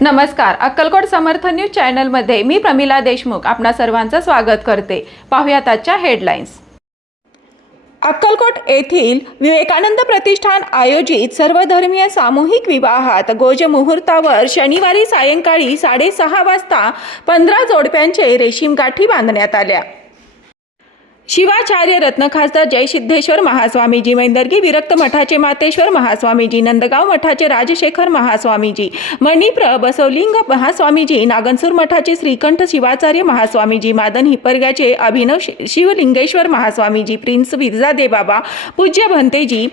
नमस्कार अक्कलकोट समर्थ न्यूज चॅनलमध्ये मी प्रमिला देशमुख आपणा सर्वांचं स्वागत करते. पाहुयात आजच्या हेडलाईन्स. अक्कलकोट येथील विवेकानंद प्रतिष्ठान आयोजित सर्वधर्मीय सामूहिक विवाहात गोजमुहूर्तावर शनिवारी सायंकाळी साडेसहा वाजता पंधरा जोडप्यांचे रेशीम गाठी बांधण्यात आल्या. शिवाचार्य रत्न खासदार जय सिद्धेश्वर महास्वामीजी मैंदर्गी विरक्त मठाचे मातेश्वर महास्वामीजी नंदगाव मठाचे राजशेखर महास्वामीजी मणिप्र बसवलिंग महास्वामीजी नागनसूर मठाचे श्रीकंठ शिवाचार्य महास्वामीजी मादन हिप्परग्याचे अभिनव शि- शिवलिंगेश्वर महास्वामीजी प्रिन्स विरजादे बाबा पूज्य भंतेजी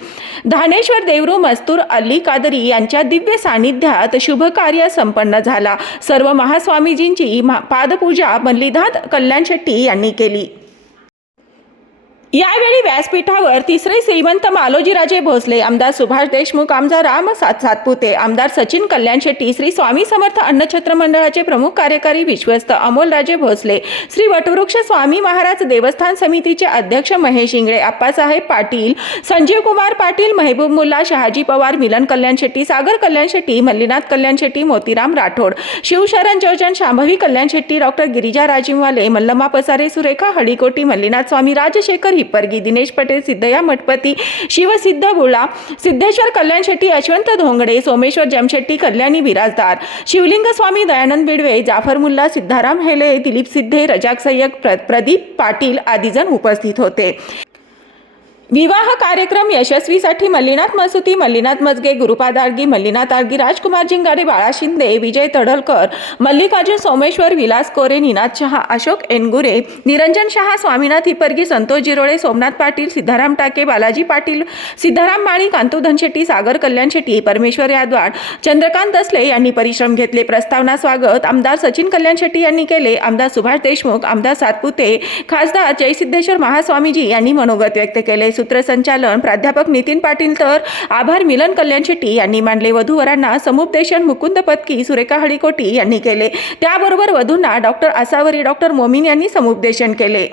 धानेश्वर देवरू मस्तूर अल्ली कादरी यांच्या दिव्य सानिध्यात शुभकार्य संपन्न झाला. सर्व महास्वामीजींची पादपूजा मल्लीनाथ कल्याण शेट्टी यांनी केली. यावेळी व्यासपीठावर तिसरे श्रीमंत मालोजीराजे भोसले आमदार सुभाष देशमुख आमदार राम सात सातपुते आमदार सचिन कल्याण शेट्टी श्री स्वामी समर्थ अन्नछत्र मंडळाचे प्रमुख कार्यकारी विश्वस्त अमोलराजे भोसले श्री वटवृक्ष स्वामी महाराज देवस्थान समितीचे अध्यक्ष महेश इंगळे आप्पासाहेब पाटील संजीव कुमार पाटील महबूब मुल्ला शहाजी पवार मिलन कल्याण शेट्टी सागर कल्याण शेट्टी मल्लीनाथ कल्याण शेट्टी मोतीराम राठोड शिवशरण जोजन शांभवी कल्याण शेट्टी डॉक्टर गिरिजा राजिमवाले मल्लमा पसारे सुरेखा हडीकोटी मल्लीनाथ स्वामी राजशेखर हिप्परगी दिनेश पटेल सिद्धया मठपती शिवसिद्ध गुळा सिद्धेश्वर कल्याण शेट्टी यशवंत धोंगडे सोमेश्वर जमशेट्टी कल्याणी बिराजदार शिवलिंग स्वामी दयानंद बिडवे जाफर मुल्ला सिद्धाराम हेले दिलीप सिद्धे रजाक सय्यद प्रदीप पाटील आदीजण उपस्थित होते. विवाह कार्यक्रम यशस्वीसाठी मल्लीनाथ मसुती मल्लीनाथ मजगे गुरुपाद आडगी मल्लीनाथ आडगी राजकुमार जिंगाडे बाळा शिंदे विजय तडलकर मल्लिकार्जुन सोमेश्वर विलास कोरे निनाद शहा अशोक एनगुरे निरंजन शहा स्वामीनाथ हिपर्गी संतोष जिरोळे सोमनाथ पाटील सिद्धाराम टाके बालाजी पाटील सिद्धाराम माळी कांतू धनशेट्टी सागर कल्याण शेट्टी परमेश्वर यादवाड चंद्रकांत दसले यांनी परिश्रम घेतले. प्रस्तावना स्वागत आमदार सचिन कल्याण शेट्टी यांनी केले. आमदार सुभाष देशमुख आमदार सातपुते खासदार जयसिद्धेश्वर महास्वामीजी यांनी मनोगत व्यक्त केले. सूत्रसंचालन प्राध्यापक नितीन पाटील तर आभार मिलन कल्याण शेट्टी यांनी मांडले. वधूवरांना समुपदेशन मुकुंद पत्की सुरेखा हळीकोटी यांनी केले. त्याबरोबर वधूंना डॉक्टर आसावरी डॉक्टर मोमीन यांनी समुपदेशन केले.